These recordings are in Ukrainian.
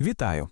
Вітаю.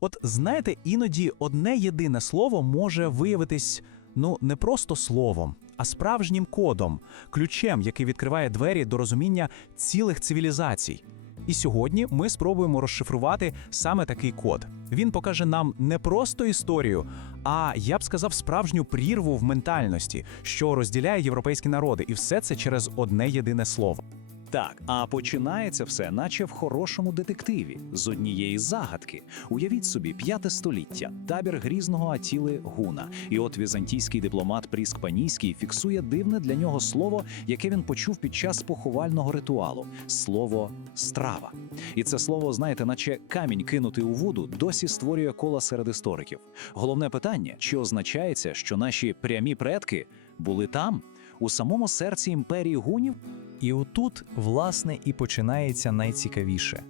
От знаєте, іноді одне єдине слово може виявитись ну не просто словом, а справжнім кодом, ключем, який відкриває двері до розуміння цілих цивілізацій. І сьогодні ми спробуємо розшифрувати саме такий код. Він покаже нам не просто історію, а я б сказав, справжню прірву в ментальності, що розділяє європейські народи, і все це через одне єдине слово. Так, а починається все, наче в хорошому детективі, з однієї загадки. Уявіть собі, п'яте століття, табір грізного Атіли Гуна. І от візантійський дипломат Пріск Панійський фіксує дивне для нього слово, яке він почув під час поховального ритуалу слово страва. І це слово, знаєте, наче камінь кинутий у воду, досі створює кола серед істориків. Головне питання: чи означається, що наші прямі предки були там, у самому серці імперії гунів? І отут, власне, і починається найцікавіше.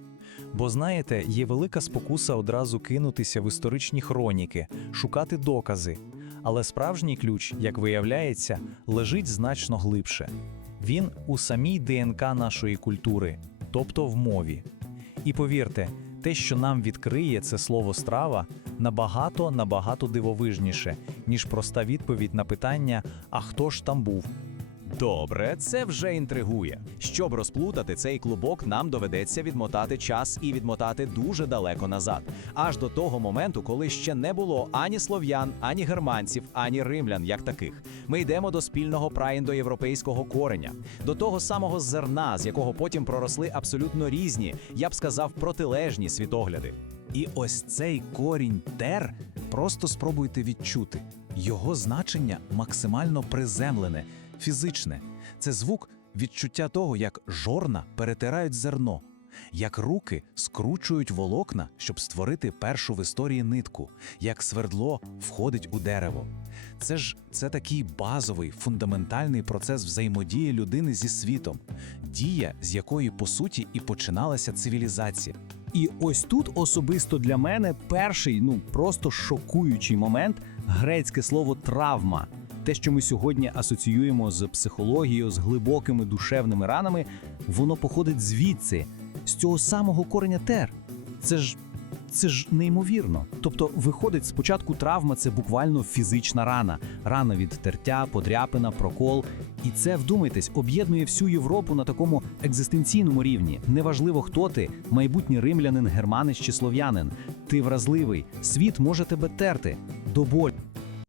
Бо знаєте, є велика спокуса одразу кинутися в історичні хроніки, шукати докази. Але справжній ключ, як виявляється, лежить значно глибше. Він у самій ДНК нашої культури, тобто в мові. І повірте, те, що нам відкриє це слово страва, набагато набагато дивовижніше, ніж проста відповідь на питання: а хто ж там був? Добре, це вже інтригує. Щоб розплутати цей клубок, нам доведеться відмотати час і відмотати дуже далеко назад, аж до того моменту, коли ще не було ані слов'ян, ані германців, ані римлян, як таких. Ми йдемо до спільного праіндоєвропейського кореня, до того самого зерна, з якого потім проросли абсолютно різні, я б сказав, протилежні світогляди. І ось цей корінь тер просто спробуйте відчути. Його значення максимально приземлене, фізичне. Це звук відчуття того, як жорна перетирають зерно, як руки скручують волокна, щоб створити першу в історії нитку, як свердло входить у дерево. Це ж це такий базовий, фундаментальний процес взаємодії людини зі світом, дія, з якої по суті і починалася цивілізація. І ось тут особисто для мене перший, ну просто шокуючий момент грецьке слово травма. Те, що ми сьогодні асоціюємо з психологією, з глибокими душевними ранами, воно походить звідси, з цього самого кореня тер. Це ж це ж неймовірно. Тобто, виходить, спочатку травма це буквально фізична рана, рана від тертя, подряпина, прокол. І це, вдумайтесь, об'єднує всю Європу на такому екзистенційному рівні. Неважливо, хто ти, майбутній римлянин, германець чи слов'янин. Ти вразливий, світ може тебе терти до болю.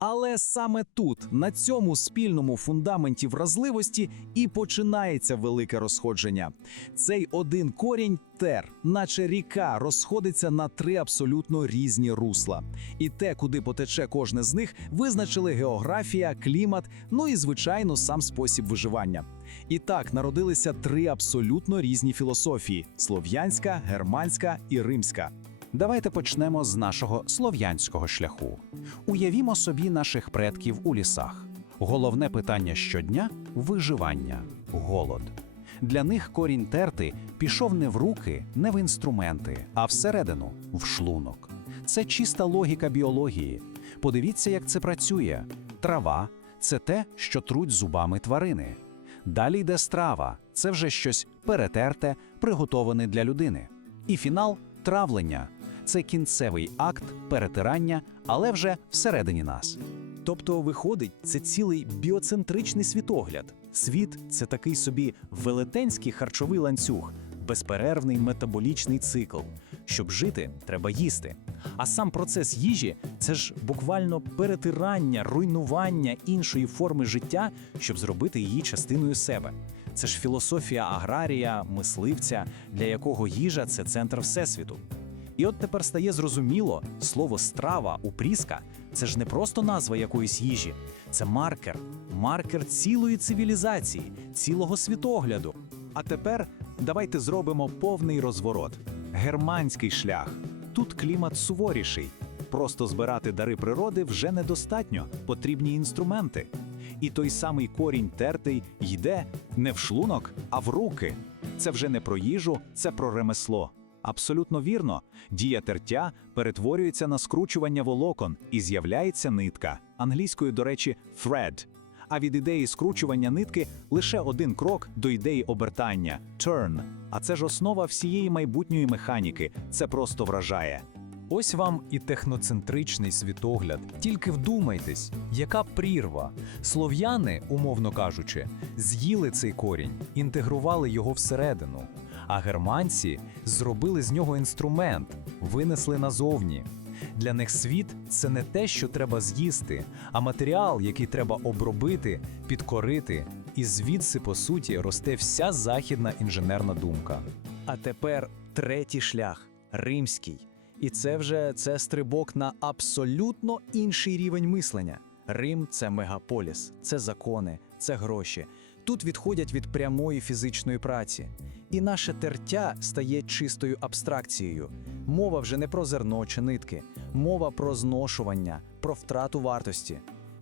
Але саме тут, на цьому спільному фундаменті вразливості, і починається велике розходження. Цей один корінь тер, наче ріка, розходиться на три абсолютно різні русла. І те, куди потече кожне з них, визначили географія, клімат, ну і звичайно сам спосіб виживання. І так народилися три абсолютно різні філософії: слов'янська, германська і римська. Давайте почнемо з нашого слов'янського шляху. Уявімо собі наших предків у лісах. Головне питання щодня виживання, голод. Для них корінь терти пішов не в руки, не в інструменти, а всередину, в шлунок. Це чиста логіка біології. Подивіться, як це працює. Трава це те, що труть зубами тварини. Далі йде страва, це вже щось перетерте, приготоване для людини. І фінал травлення це кінцевий акт перетирання, але вже всередині нас. Тобто, виходить, це цілий біоцентричний світогляд. Світ це такий собі велетенський харчовий ланцюг, безперервний метаболічний цикл. Щоб жити, треба їсти. А сам процес їжі це ж буквально перетирання, руйнування іншої форми життя, щоб зробити її частиною себе. Це ж філософія аграрія, мисливця, для якого їжа це центр всесвіту. І от тепер стає зрозуміло, слово страва у Пріска це ж не просто назва якоїсь їжі, це маркер, маркер цілої цивілізації, цілого світогляду. А тепер давайте зробимо повний розворот. Германський шлях. Тут клімат суворіший. Просто збирати дари природи вже недостатньо, потрібні інструменти. І той самий корінь тертий йде не в шлунок, а в руки. Це вже не про їжу, це про ремесло. Абсолютно вірно. Дія тертя перетворюється на скручування волокон і з'являється нитка. Англійською, до речі, thread. А від ідеї скручування нитки лише один крок до ідеї обертання turn. А це ж основа всієї майбутньої механіки. Це просто вражає. Ось вам і техноцентричний світогляд. Тільки вдумайтесь, яка прірва. Слов'яни, умовно кажучи, з'їли цей корінь, інтегрували його всередину. А германці зробили з нього інструмент, винесли назовні. Для них світ це не те, що треба з'їсти, а матеріал, який треба обробити, підкорити. І звідси, по суті, росте вся західна інженерна думка. А тепер третій шлях римський. І це вже це стрибок на абсолютно інший рівень мислення. Рим це мегаполіс, це закони, це гроші. Тут відходять від прямої фізичної праці. І наше тертя стає чистою абстракцією. Мова вже не про зерно чи нитки, мова про зношування, про втрату вартості.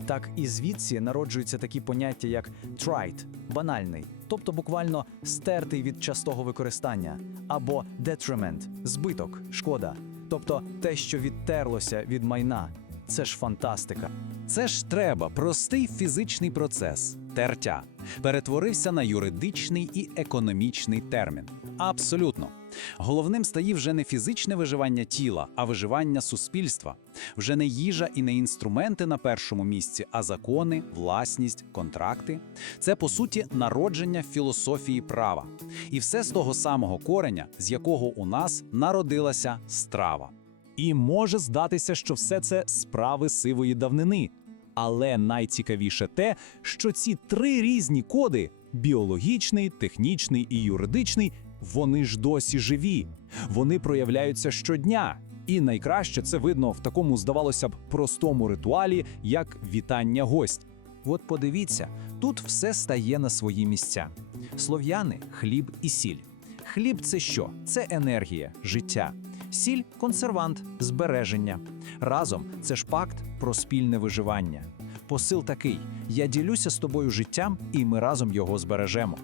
Так і звідси народжуються такі поняття, як trite – банальний, тобто буквально стертий від частого використання, або detriment – збиток, шкода, тобто те, що відтерлося від майна. Це ж фантастика. Це ж треба простий фізичний процес тертя перетворився на юридичний і економічний термін. Абсолютно. Головним стає вже не фізичне виживання тіла, а виживання суспільства. Вже не їжа і не інструменти на першому місці, а закони, власність, контракти. Це по суті народження філософії права. І все з того самого кореня, з якого у нас народилася страва. І може здатися, що все це справи сивої давнини. Але найцікавіше те, що ці три різні коди біологічний, технічний і юридичний, вони ж досі живі. Вони проявляються щодня. І найкраще це видно в такому, здавалося б, простому ритуалі, як вітання гость. От подивіться, тут все стає на свої місця. Слов'яни хліб і сіль. Хліб це що? Це енергія, життя. Сіль консервант, збереження. Разом це ж пакт про спільне виживання. Посил такий: я ділюся з тобою життям, і ми разом його збережемо.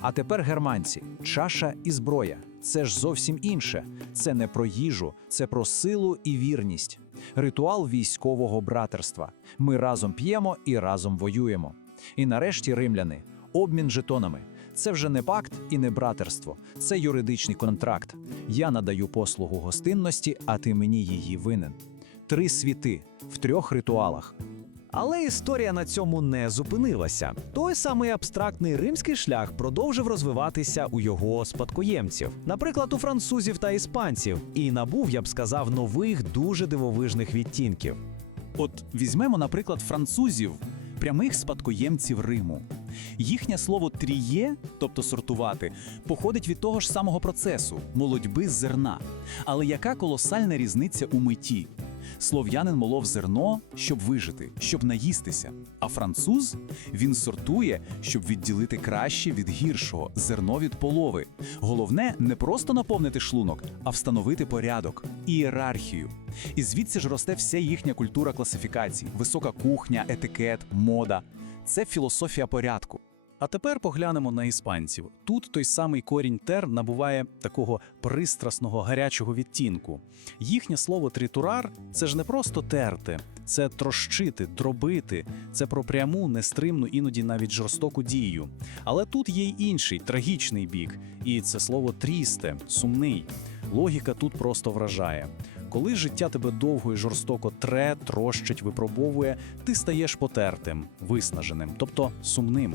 А тепер германці, чаша і зброя. Це ж зовсім інше. Це не про їжу, це про силу і вірність. Ритуал військового братерства. Ми разом п'ємо і разом воюємо. І нарешті римляни, обмін жетонами. Це вже не пакт і не братерство, це юридичний контракт. Я надаю послугу гостинності, а ти мені її винен. Три світи в трьох ритуалах. Але історія на цьому не зупинилася. Той самий абстрактний римський шлях продовжив розвиватися у його спадкоємців, наприклад, у французів та іспанців, і набув, я б сказав, нових дуже дивовижних відтінків. От візьмемо, наприклад, французів, прямих спадкоємців Риму. Їхнє слово тріє, тобто сортувати, походить від того ж самого процесу молодьби з зерна. Але яка колосальна різниця у меті? Слов'янин молов зерно, щоб вижити, щоб наїстися. А француз він сортує, щоб відділити краще від гіршого, зерно від полови. Головне не просто наповнити шлунок, а встановити порядок, ієрархію. І звідси ж росте вся їхня культура класифікацій, висока кухня, етикет, мода. Це філософія порядку. А тепер поглянемо на іспанців. Тут той самий корінь тер набуває такого пристрасного гарячого відтінку. Їхнє слово трітурар це ж не просто терти, це трощити, дробити, це про пряму, нестримну, іноді навіть жорстоку дію. Але тут є й інший трагічний бік, і це слово трісте, сумний. Логіка тут просто вражає. Коли життя тебе довго і жорстоко тре, трощить, випробовує, ти стаєш потертим, виснаженим, тобто сумним.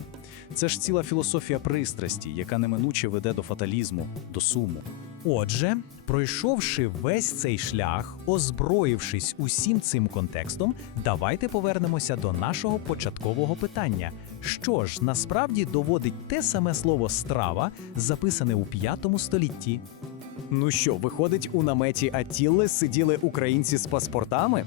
Це ж ціла філософія пристрасті, яка неминуче веде до фаталізму, до суму. Отже, пройшовши весь цей шлях, озброївшись усім цим контекстом, давайте повернемося до нашого початкового питання. Що ж насправді доводить те саме слово страва, записане у п'ятому столітті? Ну що, виходить, у наметі Атілли сиділи українці з паспортами?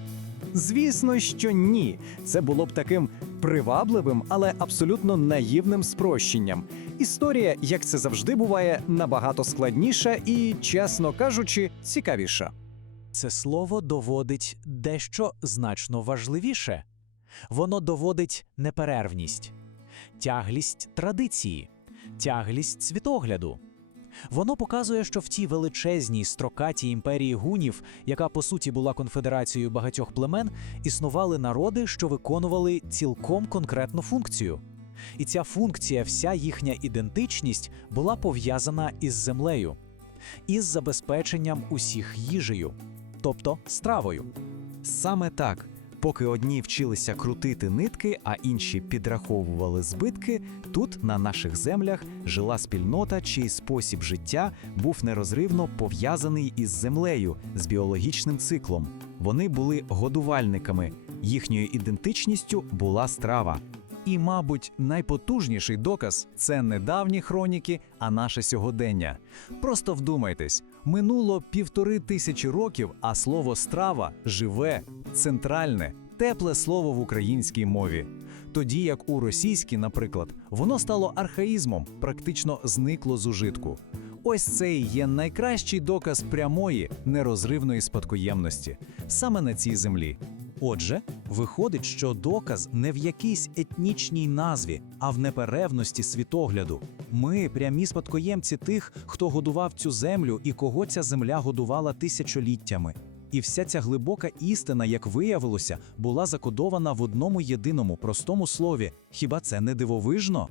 Звісно, що ні. Це було б таким привабливим, але абсолютно наївним спрощенням. Історія, як це завжди буває, набагато складніша і, чесно кажучи, цікавіша. Це слово доводить дещо значно важливіше. Воно доводить неперервність, тяглість традиції, тяглість світогляду. Воно показує, що в тій величезній строкатій імперії гунів, яка по суті була конфедерацією багатьох племен, існували народи, що виконували цілком конкретну функцію. І ця функція, вся їхня ідентичність була пов'язана із землею, із забезпеченням усіх їжею, тобто стравою. Саме так. Поки одні вчилися крутити нитки, а інші підраховували збитки, тут, на наших землях, жила спільнота, чий спосіб життя був нерозривно пов'язаний із землею, з біологічним циклом. Вони були годувальниками, їхньою ідентичністю була страва. І, мабуть, найпотужніший доказ це не давні хроніки, а наше сьогодення. Просто вдумайтесь, минуло півтори тисячі років, а слово страва живе, центральне, тепле слово в українській мові. Тоді як у російській, наприклад, воно стало архаїзмом, практично зникло з ужитку. Ось це і є найкращий доказ прямої нерозривної спадкоємності саме на цій землі. Отже, виходить, що доказ не в якійсь етнічній назві, а в неперевності світогляду. Ми прямі спадкоємці тих, хто годував цю землю і кого ця земля годувала тисячоліттями. І вся ця глибока істина, як виявилося, була закодована в одному єдиному простому слові. Хіба це не дивовижно?